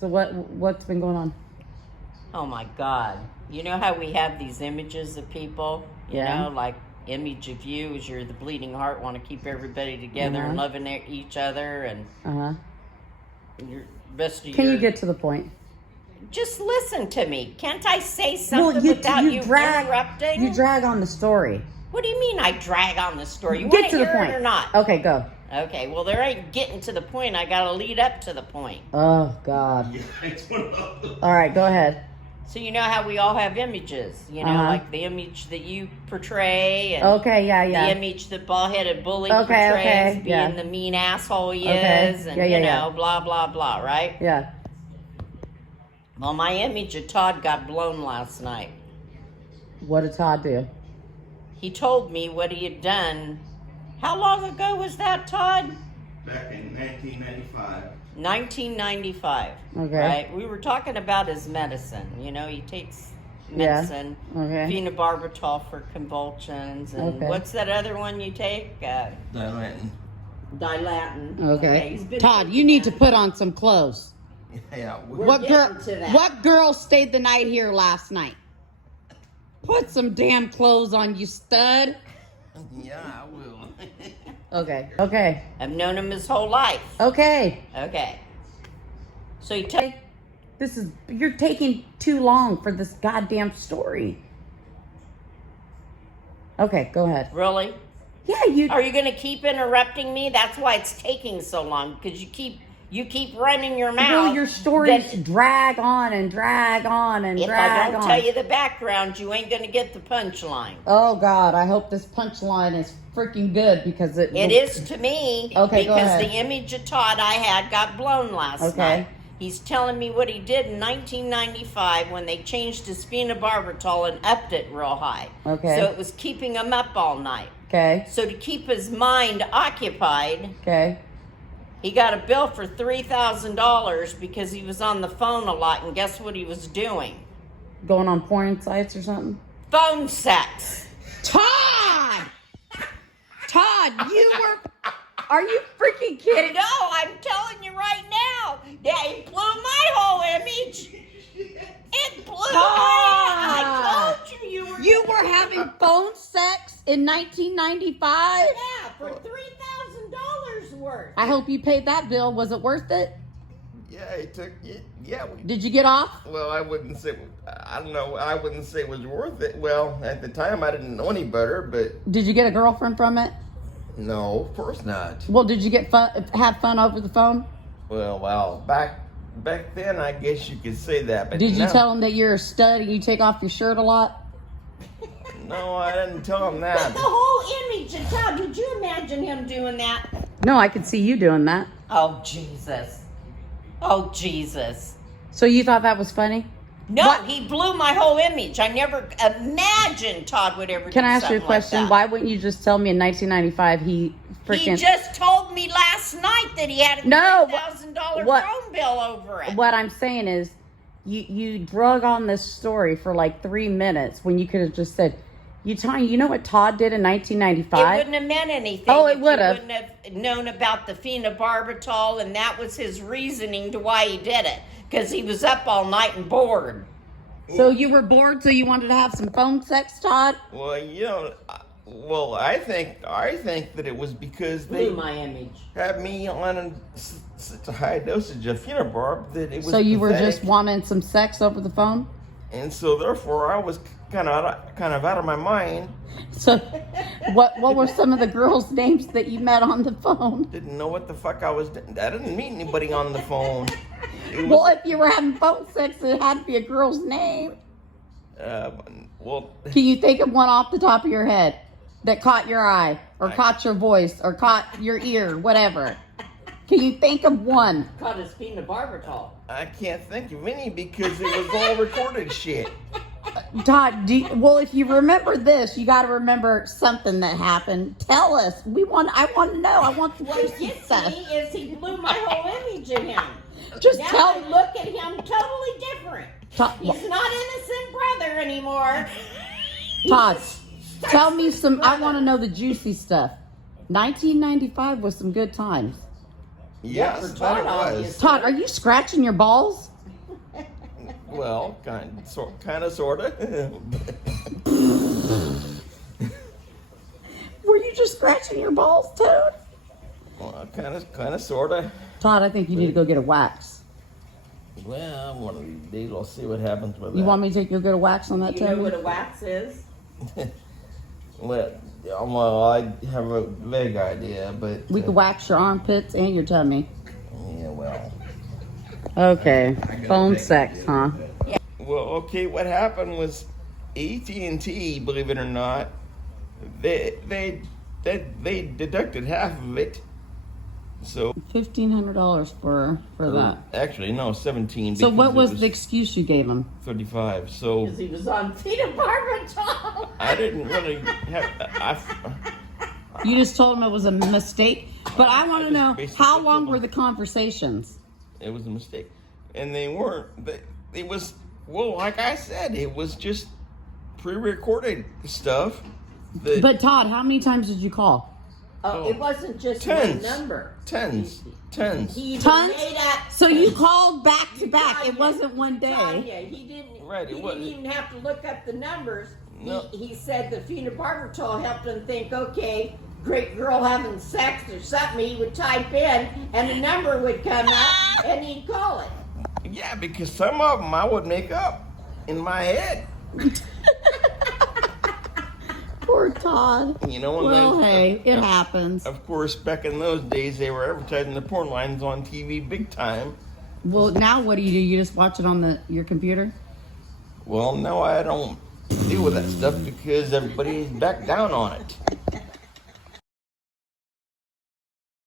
So what's been going on? Oh my God. You know how we have these images of people? You know, like image of you as you're the bleeding heart, want to keep everybody together and loving each other and your best of Can you get to the point? Just listen to me. Can't I say something without you interrupting? You drag on the story. What do you mean I drag on the story? You get want to to the hear point it or not? Okay, go. Okay, well, there ain't getting to the point. I got to lead up to the point. Oh, God. All right, go ahead. So you know how we all have images, you know, like the image that you portray, and okay, the image that bald-headed bully portrays, being the mean asshole he is, and you know, blah blah blah, right? Yeah. Well, my image of Todd got blown last night. What did Todd do? He told me what he had done. How long ago was that, Todd? Back in 1995. 1995. Okay. Right? We were talking about his medicine. You know, he takes medicine. Phenobarbital for convulsions. And what's that other one you take? Dilantin. Dilantin. Okay. Todd, you need to put on some clothes. Yeah. What girl stayed the night here last night? Put some damn clothes on, you stud. Yeah, I will. Okay. I've known him his whole life. Okay. So he you're taking too long for this goddamn story. Okay, go ahead. Really? Yeah, you. Are you going to keep interrupting me? That's why it's taking so long, because you keep running your mouth. Well, your stories drag on and drag on and drag on. If I don't tell you the background, you ain't going to get the punchline. Oh, God, I hope this punchline is freaking good, because it is to me. Okay, go ahead. Because the image of Todd I had got blown last night. He's telling me what he did in 1995 when they changed his phenobarbital and upped it real high. Okay. So it was keeping him up all night. Okay. So to keep his mind occupied, he got a bill for $3,000 because he was on the phone a lot, and guess what he was doing? Going on porn sites or something? Phone sex. Todd, you were... Are you freaking kidding? No, I'm telling you right now. Yeah, it blew my whole image. It blew I told you were having phone sex in 1995? Yeah, for $3,000 worth. I hope you paid that bill. Was it worth it? Yeah, it took it. Yeah. Did you get off? Well, I wouldn't say. I don't know. I wouldn't say it was worth it. Well, at the time, I didn't know any better. But did you get a girlfriend from it? No, of course not. Well, did you have fun over the phone? Well, back then, I guess you could say that. But did you tell him that you're a stud and you take off your shirt a lot? No, I didn't tell him that. But the whole image of Todd, did you imagine him doing that? No, I could see you doing that. Oh, Jesus. So you thought that was funny? No, he blew my whole image. I never imagined Todd would ever do something like that. Can I ask you a question? Why wouldn't you just tell me in 1995 he just told me last night that he had a $3,000 phone bill over it. What I'm saying is, you drug on this story for like 3 minutes when you could have just said, you know what Todd did in 1995? It wouldn't have meant anything. Oh, it would have. You wouldn't have known about the phenobarbital, and that was his reasoning to why he did it. Because he was up all night and bored. So you were bored, so you wanted to have some phone sex, Todd? Well, I think that it was because they blew my image. Had me on such a high dosage of phenobarb that it was. So you were pathetic. just wanting some sex over the phone? And so therefore, I was kind of out of my mind. So, what were some of the girls' names that you met on the phone? Didn't know what the fuck I was doing. I didn't meet anybody on the phone. Well, if you were having phone sex, it had to be a girl's name. Well, can you think of one off the top of your head that caught your eye, or caught your voice, or caught your ear, whatever? Can you think of one? Caught his phenobarbital. I can't think of any because it was all recorded shit. Todd, if you remember this, you got to remember something that happened. Tell us. I want to know. I want the juicy stuff. He blew my whole image of him. Just now tell. I look at him totally different. He's not innocent brother anymore. Todd, tell me some. I want to know the juicy stuff. 1995 was some good times. Yes, that it was. Todd, are you scratching your balls? Well, kind of, sorta. Were you just scratching your balls, Toad? Well, kind of, sorta. Todd, I think you need to go get a wax. Well, one of these days we'll see what happens with that. You want me to take you go get a wax on that, You know Toad? what a wax is? Well, I have a vague idea, but We could wax your armpits and your tummy. yeah, well. Okay, phone sex, huh? Well, okay. What happened was AT&T, believe it or not, they deducted half of it. So $1,500 for that. actually, no, 17. So because what it was the excuse you gave him? 35? So Because he was on phenobarbital. I didn't really have. You just told him it was a mistake. But I want to just know, basically how told long him. were the conversations? It was a mistake, and they weren't. It was, well, like I said, it was just pre-recorded stuff. But Todd, how many times did you call? Oh, it wasn't just Tens. one number. Tens. He even Tons? made up. So you called back to back. It Tanya, wasn't one day. Tanya, he didn't. Right, it He wasn't. didn't even have to look up the numbers. No. He said the phenobarbital helped him think. Okay, great girl having sex or something. He would type in, and a number would come up, and he'd call it. Yeah, because some of them I would make up in my head. Poor Todd. You know, and Well, then, hey, it happens. Of course, back in those days, they were advertising the porn lines on TV big time. Well, now what do? You just watch it on your computer? Well, no, I don't deal with that stuff because everybody's back down on it.